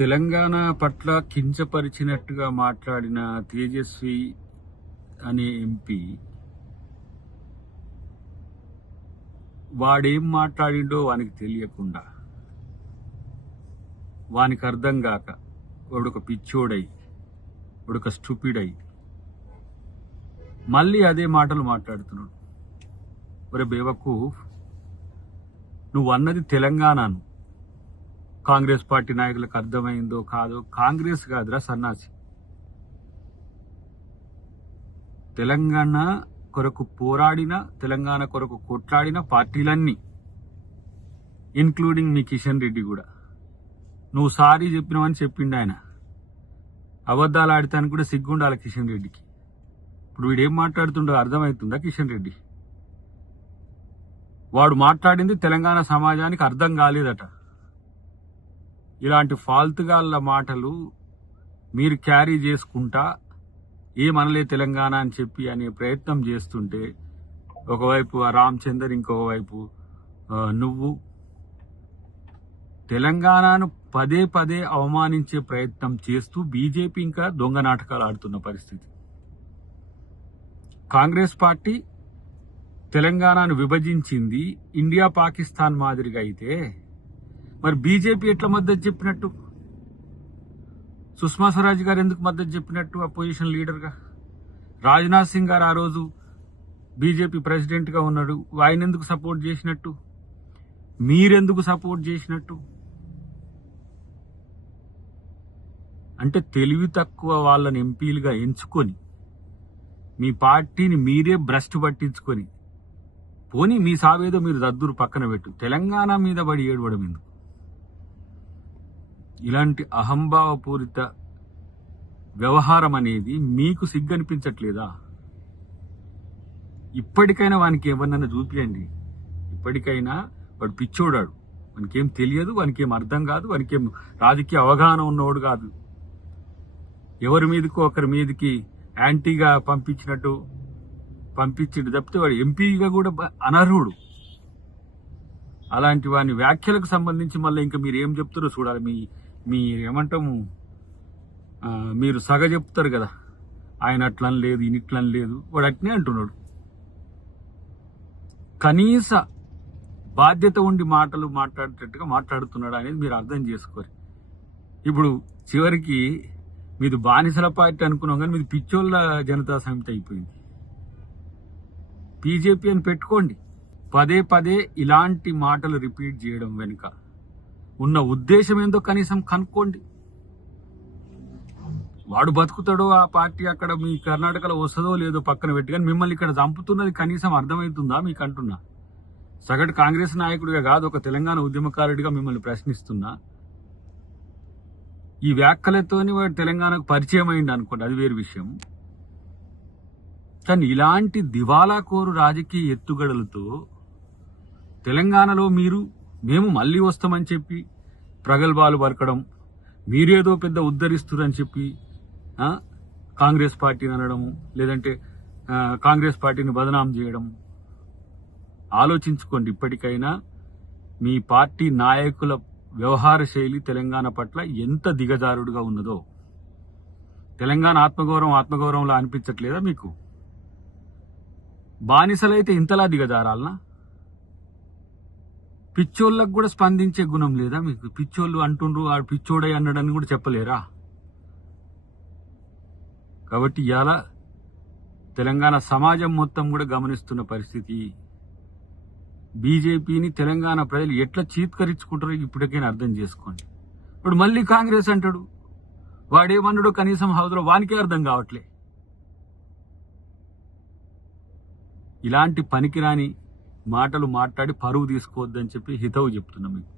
తెలంగాణ పట్ల కించపరిచినట్టుగా మాట్లాడిన తేజస్వి అనే ఎంపీ వాడేం మాట్లాడిండో వానికి తెలియకుండా, వానికి అర్థం కాక వాడొక పిచ్చోడై, వాడొక స్టూపిడై మళ్ళీ అదే మాటలు మాట్లాడుతున్నాడు. ఒరే బేవకూఫ్, నువ్వు అన్నది తెలంగాణను. కాంగ్రెస్ పార్టీ నాయకులకు అర్థమైందో కాదో, కాంగ్రెస్ కాదురా సన్నాసి. తెలంగాణ కొరకు పోరాడిన, తెలంగాణ కొరకు కొట్లాడిన పార్టీలన్నీ, ఇన్క్లూడింగ్ మీ కిషన్ రెడ్డి కూడా. నువ్వు సారీ చెప్పినావని చెప్పిండు ఆయన. అబద్ధాలు ఆడితానికి కూడా సిగ్గుండాలి కిషన్ రెడ్డికి. ఇప్పుడు వీడేం మాట్లాడుతుండో అర్థమవుతుందా కిషన్ రెడ్డి? వాడు మాట్లాడింది తెలంగాణ సమాజానికి అర్థం కాలేదట. ఇలాంటి ఫాల్తుగాళ్ళ మాటలు మీరు క్యారీ చేసుకుంటా ఏమనలే తెలంగాణ అని చెప్పి అనే ప్రయత్నం చేస్తుంటే, ఒకవైపు రామచందర్, ఇంకొక వైపు నువ్వు తెలంగాణను పదే పదే అవమానించే ప్రయత్నం చేస్తూ బీజేపీ ఇంకా దొంగ నాటకాలు ఆడుతున్న పరిస్థితి. కాంగ్రెస్ పార్టీ తెలంగాణను విభజించింది ఇండియా పాకిస్తాన్ మాదిరిగా అయితే, మరి బీజేపీ ఎట్లా మద్దతు చెప్పినట్టు? సుష్మా స్వరాజ్ గారు ఎందుకు మద్దతు చెప్పినట్టు అపోజిషన్ లీడర్గా? రాజ్నాథ్ సింగ్ గారు ఆ రోజు బీజేపీ ప్రెసిడెంట్గా ఉన్నాడు, ఆయన ఎందుకు సపోర్ట్ చేసినట్టు? మీరెందుకు సపోర్ట్ చేసినట్టు? అంటే తెలివి తక్కువ వాళ్ళని ఎంపీలుగా ఎంచుకొని, మీ పార్టీని మీరే భ్రష్టు పట్టించుకొని, పోనీ మీ సావేదో మీరు దద్దురు పక్కన పెట్టు, తెలంగాణ మీద పడి ఏడవడం ఎందుకు? ఇలాంటి అహంభావపూరిత వ్యవహారం అనేది మీకు సిగ్గనిపించట్లేదా? ఇప్పటికైనా వానికి ఏమన్నా చూపియండి. ఇప్పటికైనా వాడు పిచ్చోడాడు, వానికేం తెలియదు, వానికేం అర్థం కాదు, వానికేం రాజకీయ అవగాహన ఉన్నవాడు కాదు. ఎవరి మీదకో ఒకరి మీదకి యాంటీగా పంపించిండు తప్పితే వాడు ఎంపీగా కూడా అనర్హుడు. అలాంటి వాని వ్యాఖ్యలకు సంబంధించి మళ్ళీ ఇంకా మీరు ఏం చెప్తారో చూడాలి. మీ ఏమంటాము, మీరు సగ చెప్తారు కదా, ఆయన అట్లని లేదు, ఈయన ఇట్లని లేదు, వాడు అట్నే అంటున్నాడు. కనీస బాధ్యత ఉండి మాటలు మాట్లాడేటట్టుగా మాట్లాడుతున్నాడు అనేది మీరు అర్థం చేసుకోరు. ఇప్పుడు చివరికి మీది బానిసల పార్టీ అనుకున్నాం కానీ మీది పిచ్చోళ్ళ జనతా సమితి అయిపోయింది. బీజేపీ అని పెట్టుకోండి. పదే పదే ఇలాంటి మాటలు రిపీట్ చేయడం వెనుక ఉన్న ఉద్దేశం ఏందో కనీసం కనుక్కోండి. వాడు బతుకుతాడో ఆ పార్టీ అక్కడ మీ కర్ణాటకలో వస్తుందో లేదో పక్కన పెట్టి, కానీ మిమ్మల్ని ఇక్కడ చంపుతున్నది కనీసం అర్థమవుతుందా మీకు అంటున్నా? సగటు కాంగ్రెస్ నాయకుడిగా కాదు, ఒక తెలంగాణ ఉద్యమకారుడిగా మిమ్మల్ని ప్రశ్నిస్తున్నా. ఈ వ్యాఖ్యలతోని వాడు తెలంగాణకు పరిచయం అయింది అనుకోండి, అది వేరు విషయం. కానీ ఇలాంటి దివాలా కోరు రాజకీయ ఎత్తుగడలతో తెలంగాణలో మేము మళ్ళీ వస్తామని చెప్పి ప్రగల్భాలు పరకడం, మీరేదో పెద్ద ఉద్ధరిస్తురని చెప్పి కాంగ్రెస్ పార్టీని అనడము, లేదంటే కాంగ్రెస్ పార్టీని బదనాం చేయడం. ఆలోచించుకోండి. ఇప్పటికైనా మీ పార్టీ నాయకుల వ్యవహార శైలి తెలంగాణ పట్ల ఎంత దిగజారుడుగా ఉన్నదో. తెలంగాణ ఆత్మగౌరవంలా అనిపించట్లేదా మీకు? బానిసలైతే ఇంతలా దిగజారాలనా? పిచ్చోళ్ళకు కూడా స్పందించే గుణం లేదా మీకు? పిచ్చోళ్ళు అంటుండ్రు, ఆ పిచ్చోడై అన్నాడని కూడా చెప్పలేరా? కాబట్టి ఇవాళ తెలంగాణ సమాజం మొత్తం కూడా గమనిస్తున్న పరిస్థితి. బీజేపీని తెలంగాణ ప్రజలు ఎట్లా చీత్కరించుకుంటారో ఇప్పటికైనా అర్థం చేసుకోండి. ఇప్పుడు మళ్ళీ కాంగ్రెస్ అంటాడు, వాడేమన్నాడో కనీసం హౌస్లో వానికే అర్థం కావట్లే. ఇలాంటి పనికిరాని మాటలు మాట్లాడి పరువు తీసుకోవద్దని చెప్పి హితవు చెప్తున్నా మీకు.